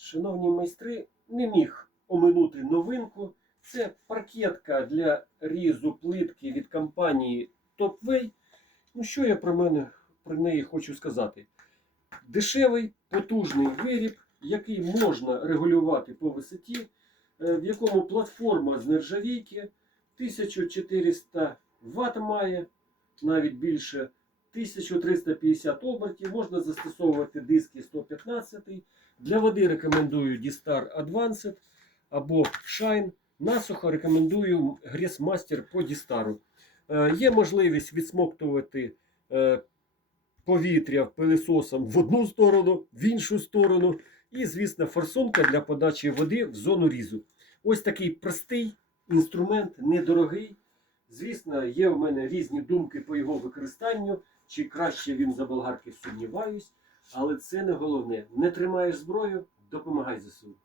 шановні майстри, не міг оминути новинку. Це паркетка для різу плитки від компанії Topway. Ну, що я про мене про неї хочу сказати? Дешевий, потужний виріб, який можна регулювати по висоті, е, в якому платформа з нержавійки 1400 Вт має, навіть більше 1350 обертів. Можна застосовувати диски 115. Для води рекомендую D-Star Advanced або Shine. Насухо рекомендую Гресмастер по D-Star. Е, Є можливість відсмоктувати е, повітря пилисосом в одну сторону, в іншу сторону. І, звісно, форсунка для подачі води в зону різу. Ось такий простий інструмент, недорогий. Звісно, є в мене різні думки по його використанню, чи краще він за болгарки сумніваюсь, але це не головне. Не тримаєш зброю, допомагай ЗСУ.